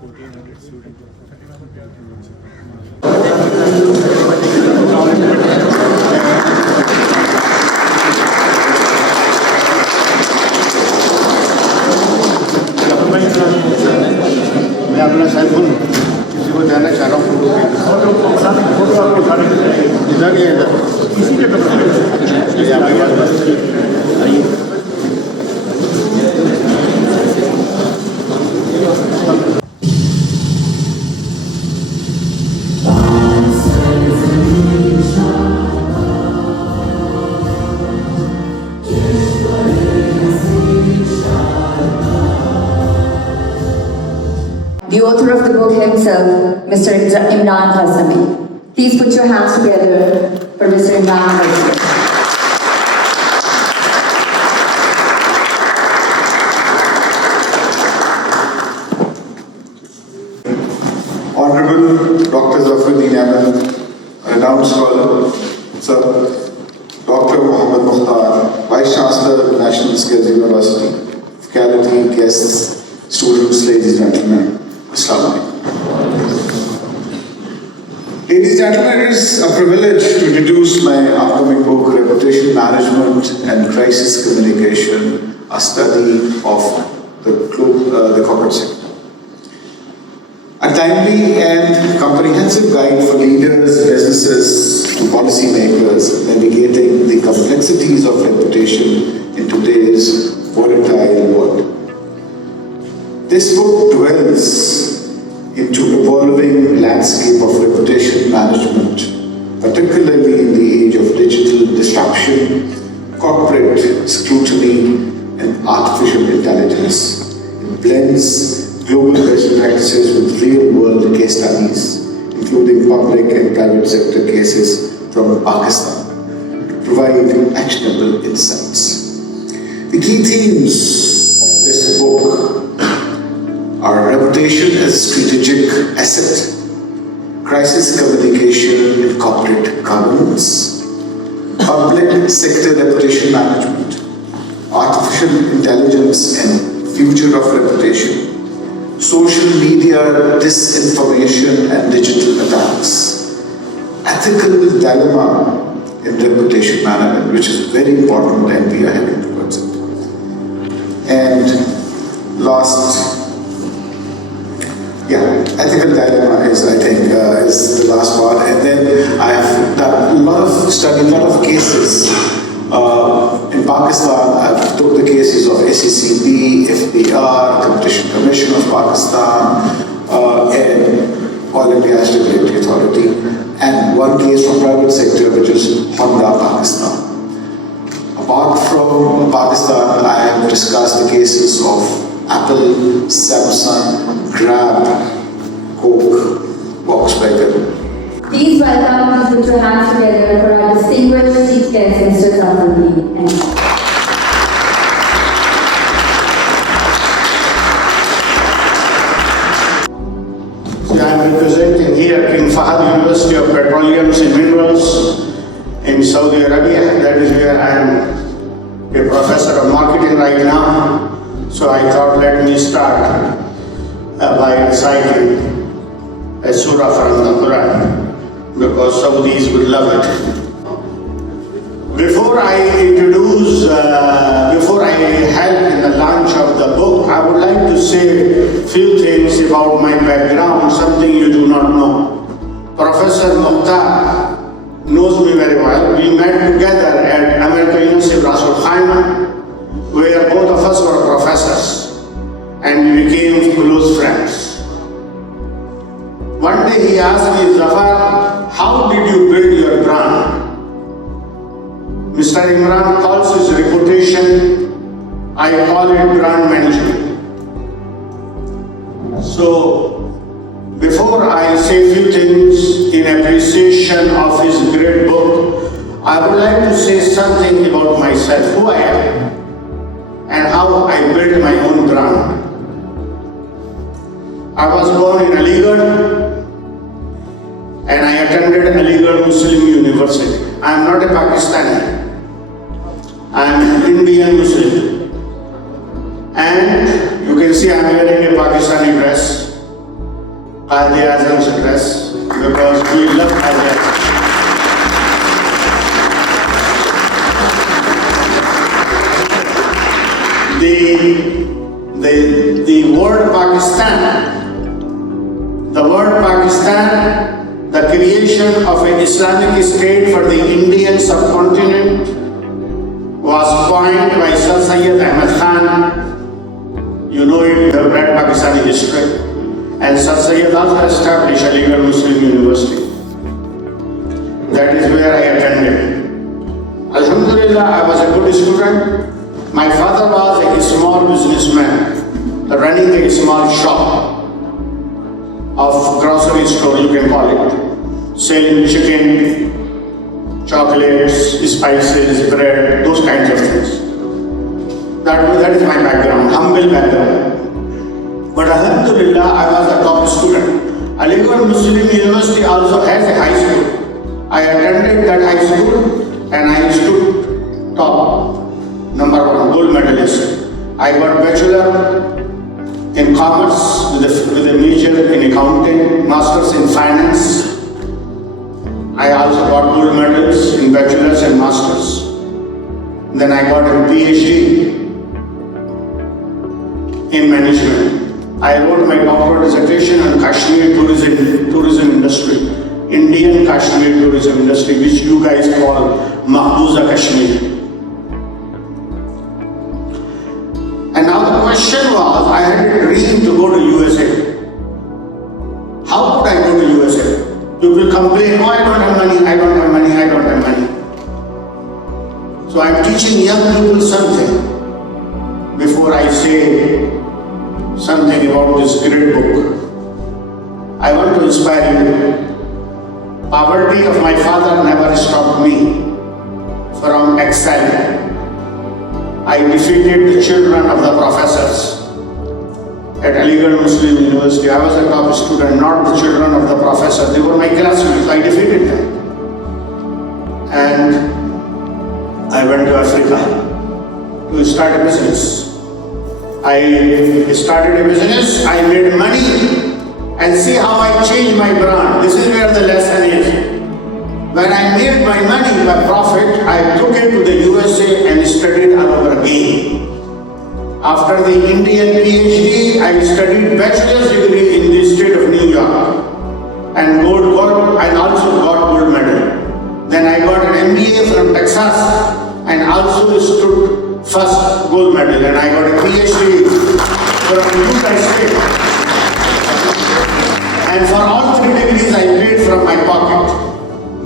1400 students. मैं अपना cellphone किसी को देना चाह रहा हूँ इधर ही इधर इसी के The author of the book himself, Mr. Imran Ghaznavi. Please put your hands together for Mr. Imran Ghaznavi. Honorable Dr. Zafar Uddin Ahmed, renowned scholar, Sir Dr. Mukhtar, Vice-Chancellor of National Skills University, faculty, guests, students, ladies and gentlemen, Assalamu alaikum. Ladies and gentlemen, it is a privilege to introduce my upcoming book, Reputation Management and Crisis Communication, a study of the corporate sector. A timely and comprehensive guide for leaders, businesses, and policymakers navigating the complexities of reputation in today's volatile world. This book dwells into evolving landscape of reputation management, particularly in the age of digital disruption, corporate scrutiny, and artificial intelligence. It blends global best practices with real-world case studies, including public and private sector cases from Pakistan, to provide actionable insights. The key themes of this book are reputation as a strategic asset, crisis communication in corporate governance, public sector reputation management, artificial intelligence and future of reputation, social media disinformation and digital attacks, ethical dilemma in reputation management, which is very important and we are heading towards it. And ethical dilemma is, I think, is the last part. And then I have done studied a lot of cases. In Pakistan, I've took the cases of SECB, FBR, Competition Commission of Pakistan, and Oil and Gas Regulatory Authority, and one case from private sector, which is Honda, Pakistan. Apart from Pakistan, I have discussed the cases of Apple, Samsung, Grab, Coke, Volkswagen. Please welcome, please put your hands together for our distinguished chief guest, Mr. Zafar Uddin Ahmed. I am representing here King Fahd University of Petroleums and Minerals in Saudi Arabia. That is where I am a professor of marketing right now. So I thought, let me start by reciting a surah from the Quran, because Saudis would love it. Before I help in the launch of the book, I would like to say a few things about my background, something you do not know. Professor Mukhtar knows me very well. We met together at American University of where both of us were professors, and we became close friends. One day he asked me, Zafar, how did you build your brand? Mr. Imran calls his reputation, I call it brand management. So, before I say a few things in appreciation of his great book, I would like to say something about myself, who I am, and how I built my own brand. I was born in Aligarh, and I attended Aligarh Muslim University. I am not a Pakistani. I am an Indian Muslim. And you can see I am wearing a Pakistani dress. Qaid-e-Azam's address because we love Qaid-e-Azam. The word Pakistan, the creation of an Islamic state for the Indian subcontinent was coined by Sir Syed Ahmed Khan. You know it, you have read Pakistani history. And Sir Syed also established Aligarh Muslim University. That is where I attended. Alhamdulillah, I was a good student. My father was a small businessman, running a small shop of grocery store, you can call it, selling chicken, chocolates, spices, bread, those kinds of things. That is my background, humble background. But Alhamdulillah, I was a top student. Aligarh Muslim University also has a high school. I attended that high school and I stood top. Number 1, gold medalist. I got bachelor in commerce with a major in accounting, masters in finance. I also got gold medals in bachelors and masters. Then I got a PhD in management. I wrote my doctoral dissertation on Kashmir tourism industry, Indian Kashmir tourism industry, which you guys call Mahbooza Kashmir. And now the question was, I had a dream to go to USA. How could I go to USA? People complain, oh, I don't have money, I don't have money, I don't have money. So I'm teaching young people something before I say something about this great book. I want to inspire you. Poverty of my father never stopped me from excelling. I defeated the children of the professors at Aligarh Muslim University. I was a top student, not the children of the professors. They were my classmates. I defeated them. And I went to Africa to start a business. I started a business, I made money, and see how I changed my brand. This is where the lesson is. When I made my money, my profit, I took it to the USA and studied all over again. After the Indian PhD, I studied bachelor's degree in the state of New York and also got gold medal. Then I got an MBA from Texas and also stood first gold medal, and I got a PhD from Utah State. And for all 3 degrees, I paid from my pocket.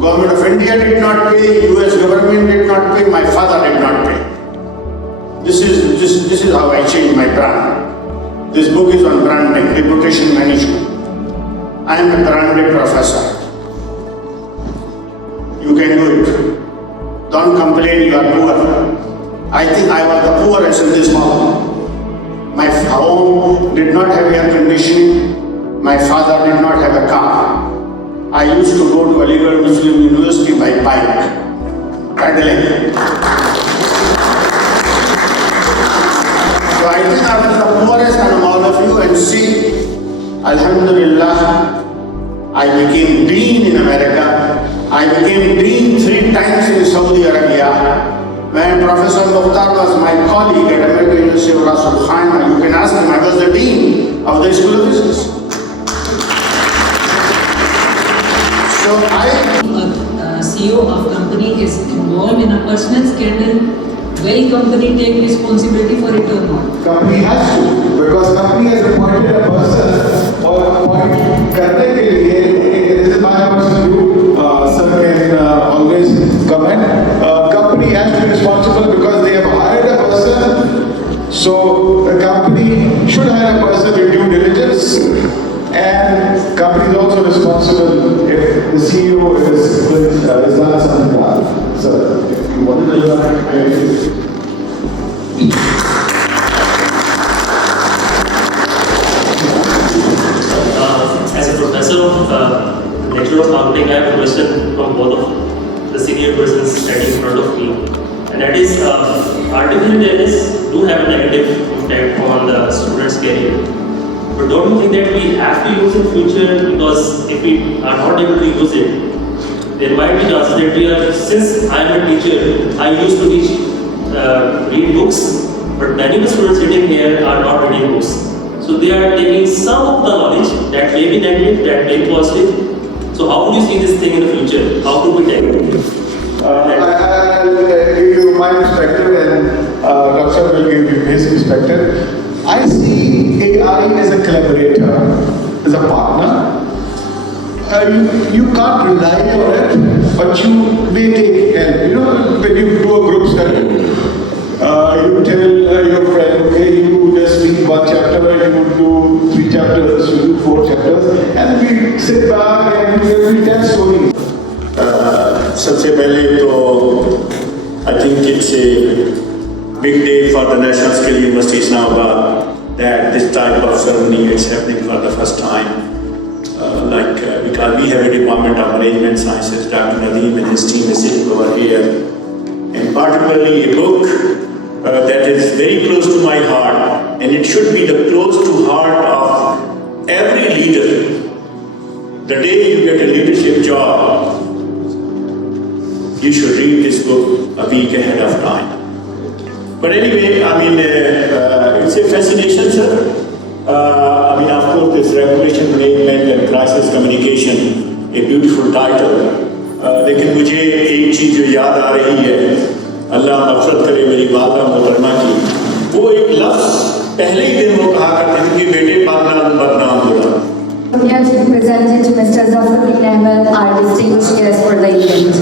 Government of India did not pay, US government did not pay, my father did not pay. This is how I changed my brand. This book is on branding, reputation management. I am a branded professor. You can do it. Don't complain you are poor. I think I was the poorest in this hall. My home did not have air conditioning. My father did not have a car. I used to go to Aligarh Muslim University by bike, paddling. So I think I was the poorest among all of you, and see, Alhamdulillah, I became dean in America. I became dean 3 times in Saudi Arabia. When Professor Mukhtar was my colleague at American University of Rasul Khan, you can ask him, I was the dean of the School of Business. So CEO of company is involved in a personal scandal, will company take responsibility for it or not? Company has to, because company has appointed a person or appoint करने के लिए, this is my personal view, sir can always comment. Company has to be responsible because they have hired a person. So the company should hire a person with due diligence, and company is also responsible if the CEO is done something wrong. So if you want to do that, as a professor of lecture of marketing, I have a question from both of the senior persons standing in front of me, and that is artificial intelligence do have a negative impact on the student's career. But don't you think that we have to use in future, because if we are not able to use it, there might be chances that we are, since I am a teacher, I used to teach, read books, but many of the students sitting here are not reading books. So they are taking some of the knowledge that may be negative, that may be positive. So how would you see this thing in the future? How could we take it? I'll give you my perspective and Dr. will give you his perspective. I see AI as a collaborator, as a partner. You can't rely on it, but you may take help. You know, when you do a group study, you tell your friend, okay, you just read one chapter, you do 3 chapters, you do 4 chapters, and we sit back and we tell stories. सबसे पहले तो I think it's a big day for the National Skill University Islamabad that this type of ceremony is happening for the first time. Because we have a Department of Management Sciences, Dr. Nadeem and his team is sitting over here, and particularly a book that is very close to my heart, and it should be the close to heart of every leader. The day you get a leadership job, you should read this book a week ahead of time. But anyway, I mean, it's a fascination, sir. I mean, of course, this regulation management and crisis communication, a beautiful title. लेकिन मुझे एक चीज जो याद आ रही है, अल्लाह मग़फ़िरत करे मेरी वालिदा मोहतरमा की, वो एक लफ्ज़ पहले ही दिन वो कहा करते थे कि बेटे बदनाम होगा. We are to present it to Mr. Zafar Uddin Ahmed, our distinguished guest for the event.